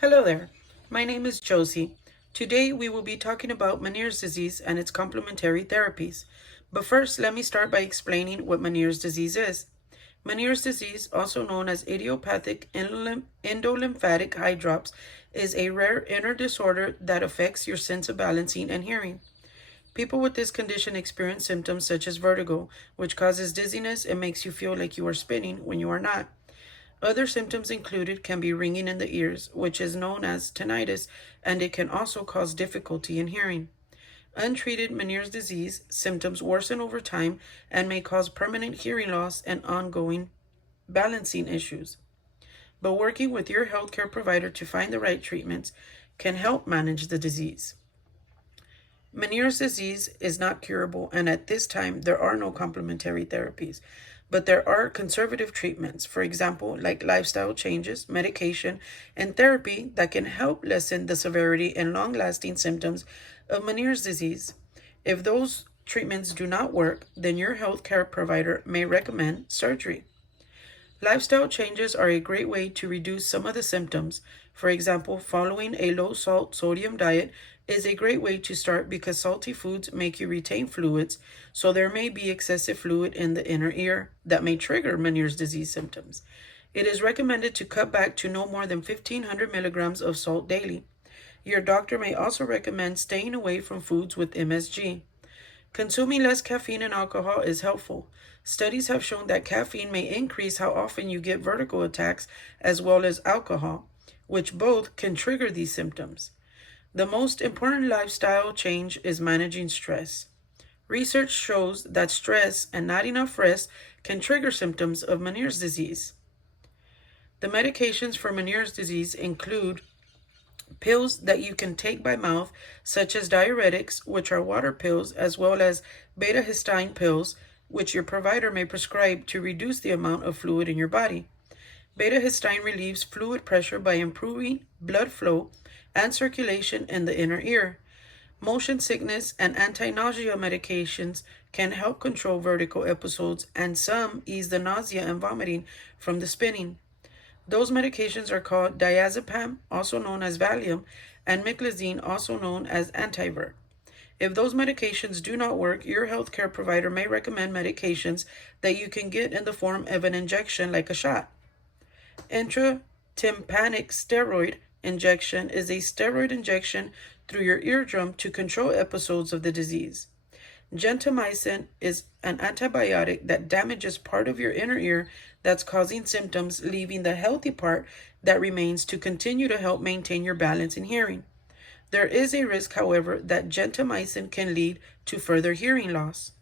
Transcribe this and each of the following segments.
Hello there, my name is Josie. Today we will be talking about Meniere's disease and its complementary therapies. But first, let me start by explaining what Meniere's disease is. Meniere's disease, also known as idiopathic endolymphatic eye drops, is a rare inner disorder that affects your sense of balancing and hearing. People with this condition experience symptoms such as vertigo, which causes dizziness and makes you feel like you are spinning when you are not. Other symptoms included can be ringing in the ears, which is known as tinnitus, and it can also cause difficulty in hearing. Untreated Meniere's disease symptoms worsen over time and may cause permanent hearing loss and ongoing balancing issues. But working with your healthcare provider to find the right treatments can help manage the disease. Meniere's disease is not curable, and at this time, there are no complementary therapies. But there are conservative treatments, for example, like lifestyle changes, medication, and therapy that can help lessen the severity and long lasting symptoms of Meniere's disease. If those treatments do not work, then your healthcare provider may recommend surgery. Lifestyle changes are a great way to reduce some of the symptoms. For example, following a low salt sodium diet is a great way to start because salty foods make you retain fluids, so there may be excessive fluid in the inner ear that may trigger Meniere's disease symptoms. It is recommended to cut back to no more than 1,500 milligrams of salt daily. Your doctor may also recommend staying away from foods with MSG. Consuming less caffeine and alcohol is helpful. Studies have shown that caffeine may increase how often you get vertigo attacks as well as alcohol, which both can trigger these symptoms. The most important lifestyle change is managing stress. Research shows that stress and not enough rest can trigger symptoms of Meniere's disease. The medications for Meniere's disease include pills that you can take by mouth, such as diuretics, which are water pills, as well as beta-histine pills, which your provider may prescribe to reduce the amount of fluid in your body. Beta-histine relieves fluid pressure by improving blood flow and circulation in the inner ear. Motion sickness and anti-nausea medications can help control vertigo episodes, and some ease the nausea and vomiting from the spinning. Those medications are called diazepam, also known as Valium, and meclizine, also known as Antivert. If those medications do not work, your healthcare provider may recommend medications that you can get in the form of an injection like a shot. Intratympanic steroid injection is a steroid injection through your eardrum to control episodes of the disease. Gentamicin is an antibiotic that damages part of your inner ear that's causing symptoms, leaving the healthy part that remains to continue to help maintain your balance and hearing. There is a risk, however, that gentamicin can lead to further hearing loss.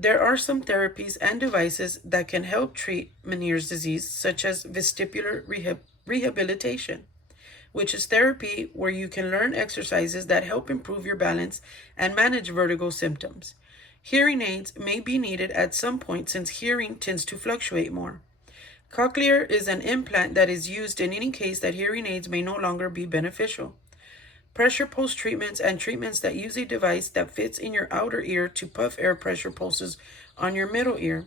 There are some therapies and devices that can help treat Meniere's disease, such as vestibular rehabilitation, which is therapy where you can learn exercises that help improve your balance and manage vertigo symptoms. Hearing aids may be needed at some point since hearing tends to fluctuate more. Cochlear is an implant that is used in any case that hearing aids may no longer be beneficial. Pressure pulse treatments and treatments that use a device that fits in your outer ear to puff air pressure pulses on your middle ear.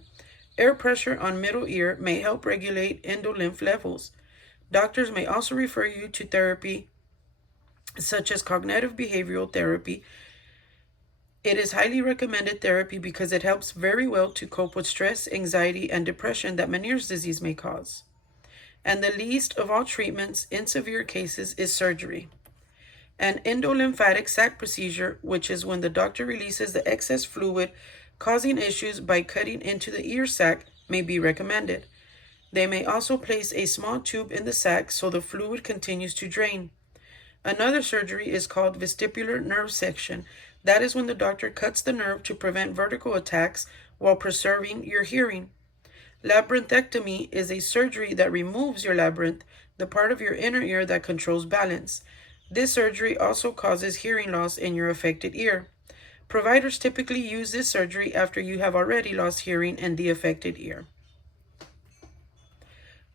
Air pressure on middle ear may help regulate endolymph levels. Doctors may also refer you to therapy such as cognitive behavioral therapy. It is highly recommended therapy because it helps very well to cope with stress, anxiety, and depression that Meniere's disease may cause. And the least of all treatments in severe cases is surgery. An endolymphatic sac procedure, which is when the doctor releases the excess fluid causing issues by cutting into the ear sac, may be recommended. They may also place a small tube in the sac so the fluid continues to drain. Another surgery is called vestibular nerve section. That is when the doctor cuts the nerve to prevent vertigo attacks while preserving your hearing. Labyrinthectomy is a surgery that removes your labyrinth, the part of your inner ear that controls balance. This surgery also causes hearing loss in your affected ear. Providers typically use this surgery after you have already lost hearing in the affected ear.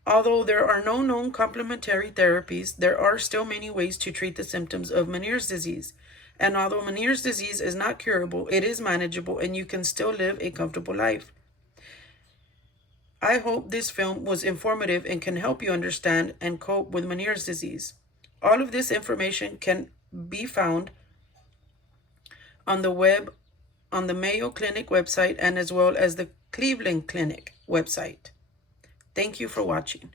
Although there are no known complementary therapies, there are still many ways to treat the symptoms of Meniere's disease. And although Meniere's disease is not curable, it is manageable and you can still live a comfortable life. I hope this film was informative and can help you understand and cope with Meniere's disease. All of this information can be found on the web, on the Mayo Clinic website, and as well as the Cleveland Clinic website. Thank you for watching.